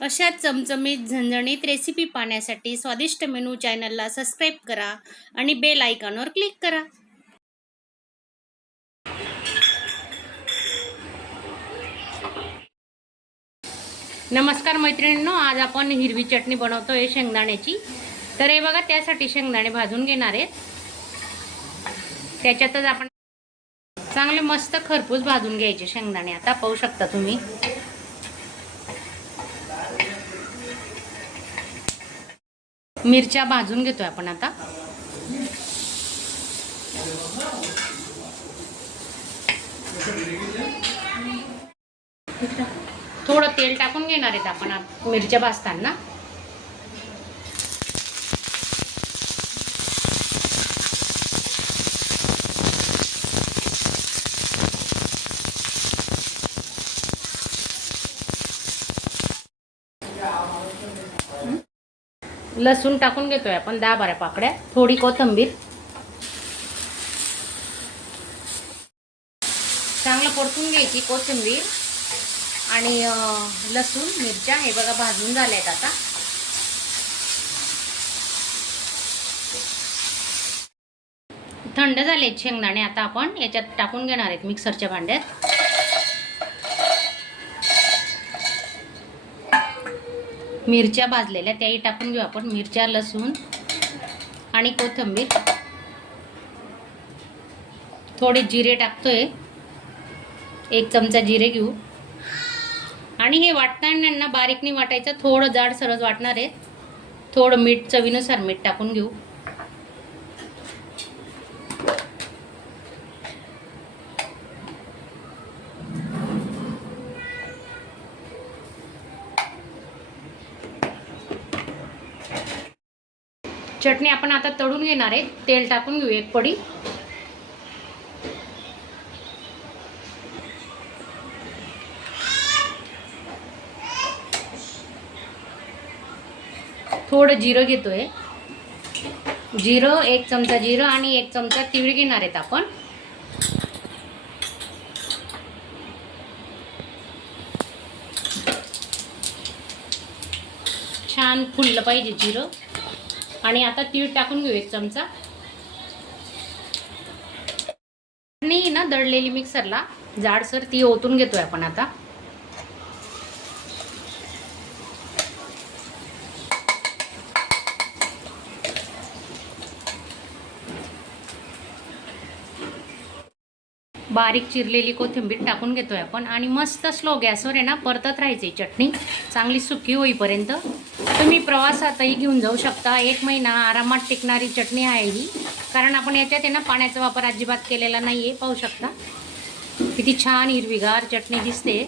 अशा चमचमीत झणझणीत रेसिपी पाहण्यासाठी स्वादिष्ट मेनू चॅनलला सबस्क्राईब करा आणि बेल आयकॉनवर क्लिक करा. नमस्कार मैत्रिणींनो, आज आपण हिरवी चटणी बनवतोय शेंगदाण्याची. तर हे बघा, त्यासाठी शेंगदाणे भाजून घेणार आहेत. त्याच्यातच आपण चांगले मस्त खरपूस भाजून घ्यायचे शेंगदाणे. आता पाहू शकता तुम्ही. मिरच्या भाजून घेतोय आपण आता. थोडं तेल टाकून घेणार आहेत आपण मिरच्या भाजताना. लसूण टाकून घेतोय आपण 10-12 पाकड्या. थोडी कोथिंबीर. चांगलं परतून घ्यायची कोथिंबीर आणि लसूण मिरच्या. हे बघा भाजून झाल्यात आता. थंड झालेत शेंगदाणे. आता आपण याच्यात टाकून घेणार आहेत मिक्सरच्या भांड्यात. मिरच्या भाजलेल्या त्याही टाकून घेऊ आपण. मिरच्या, लसूण आणि कोथिंबीर. थोडे जिरे टाकतोय. 1 चमचा जिरे घेऊ. आणि हे वाटताना बारीक नाही वाटायचं, थोडं जाड सरस वाटणार आहे. थोडं मीठ, चवीनुसार मीठ टाकून घेऊ. चटणी आपण आता तळून घेणार आहे. तेल टाकून घेऊ 1 पडी. थोडं जिरं घेतोय. जिरं 1 चमचा जिरं आणि 1 चमचा तीळ घेणार आहेत आपण. छान फुललं पाहिजे जिरं. आणि आता तीळ टाकून घेऊ 1 चमचा. नाही ना दळलेली मिक्सरला जाडसर, ती ओतून घेतोय आपण आता. बारीक चिरलेली कोथिंबीर टाकून घेतोय आपण. आणि मस्त स्लो गॅसवर आहे ना परतत राहायची चटणी चांगली सुकी होईपर्यंत. तुम्ही प्रवासातही घेऊन जाऊ शकता. 1 महिना आरामात टिकणारी चटणी आहे ही. कारण आपण याच्यात आहे ना पाण्याचा वापर अजिबात केलेला नाही आहे. पाहू शकता किती छान हिरवीगार चटणी दिसते.